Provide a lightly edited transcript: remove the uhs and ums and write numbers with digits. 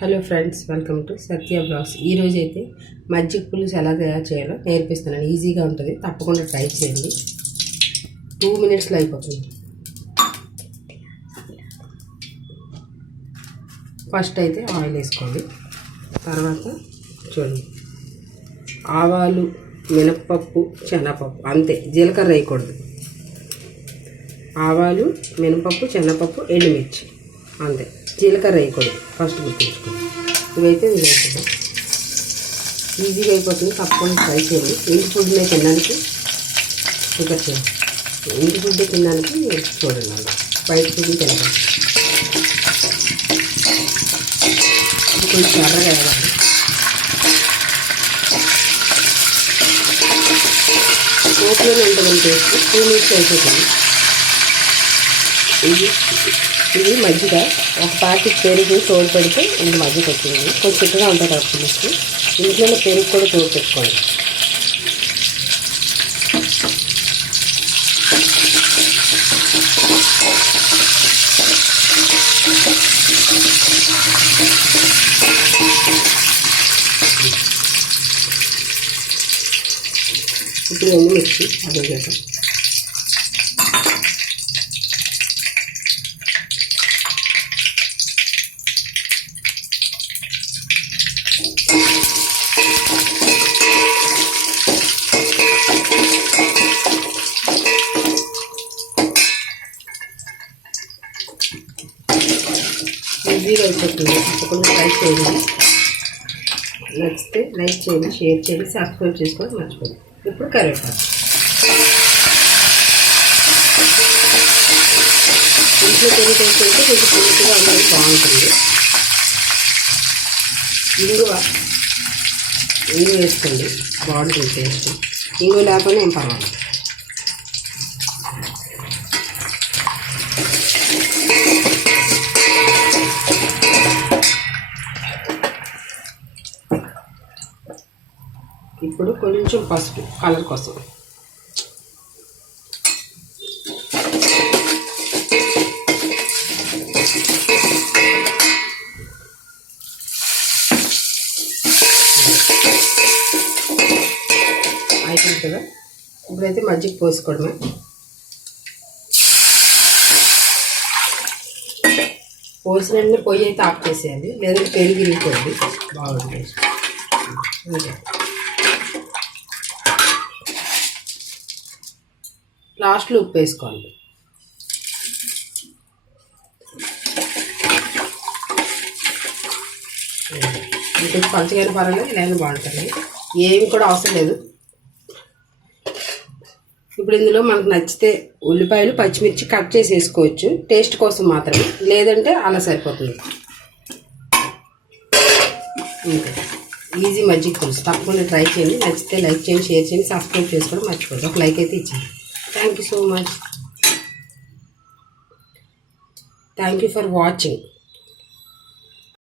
Hello friends, welcome to Satya blogs. ఈరోజు అయితే మజ్జిగ పులుసు ఎలా తయారు చేయాలో నేర్పిస్తున్నాను. ఈజీగా ఉంటుంది, తప్పకుండా ట్రై చేయండి. 2 minutesలో అయిపోతుంది. ఫస్ట్ అయితే ఆయిల్ వేసుకోండి. తర్వాత చూడండి, ఆవాలు, మినప్పప్పు, శనగపప్పు, అంతే. జీలకర్ర వేయకూడదు. ఆవాలు, మినపప్పు, శనగపప్పు, ఎండుమిర్చి, అంతే. జీలకర్ర వేయకూడదు, ఫస్ట్ గుర్తుంచుకోండి. ఇవైతే వేసుకుందాం. ఈజీగా అయిపోతుంది, తప్పకుండా ట్రై చేయండి. ఇంటి ఫుడ్నే తినడానికి ప్రిపేర్ చేయండి. ఇంటి ఫుడ్ తినడానికి చూడండి, అలా బయట ఫుడ్ తినడం. కొంచెం ఎర్రగా వేయాలి. పోపులోనే ఉంటుంది టేస్ట్. 2 minutes అయిపోతుంది. ఇది మజ్జిగ, ఒక ప్యాకెట్ పెరుగు తోడు పెడితే ఇంత మజ్జిగ వచ్చింది. కొంచెం చిక్కగా ఉంటుంది కాబట్టి పులుసు. ఇంట్లోనే పెరుగు కూడా తోడు పెట్టుకోండి. ఇప్పుడు ఎండుమిర్చి అదే చేద్దాం. ఈజీగా అయిపోతుంది, తప్పకుండా ట్రై చేయండి. నచ్చితే లైక్ చేయండి, షేర్ చేయండి, సబ్స్క్రైబ్ చేసుకోవడం మర్చిపోండి. ఇప్పుడు కరివేపాకు. ఇంట్లో పెరుగు చేసుకుంటే కొంచెం పులుసుగా ఉండడం బాగుంటుంది. ఇంగు వేసుకోండి, బాగుంటుంది టేస్ట్. ఇంగు లేకపోయినా ఏం పర్వాలేదు. ఇప్పుడు కొంచెం పసుపు కలర్ కోసం. అయిపోయింది కదా. ఇప్పుడైతే మజ్జిగ పోసుకోవడమే. పోసిన వెంటనే పొయ్యి అయితే ఆఫ్ చేసేయాలి, లేదంటే పెరుగు ఇరిగిపోయింది. బాగుంటుంది. ఓకే, లాస్ట్లో ఉప్పు వేసుకోండి. కొంచెం పలుచగానే పర్వాలేదు, లేదా బాగుంటుంది. ఏమి కూడా అవసరం లేదు. ఇప్పుడు ఇందులో మనకు నచ్చితే ఉల్లిపాయలు, పచ్చిమిర్చి కట్ చేసి వేసుకోవచ్చు, టేస్ట్ కోసం మాత్రమే. లేదంటే అలా సరిపోతుంది. ఇంకా ఈజీ మజ్జిగ పులుసు, తప్పకుండా ట్రై చేయండి. నచ్చితే లైక్ చేయండి, షేర్ చేయండి, సబ్స్క్రైబ్ చేసుకోవడం మర్చిపోండి. ఒక లైక్ అయితే ఇచ్చేయండి. Thank you so much. Thank you for watching.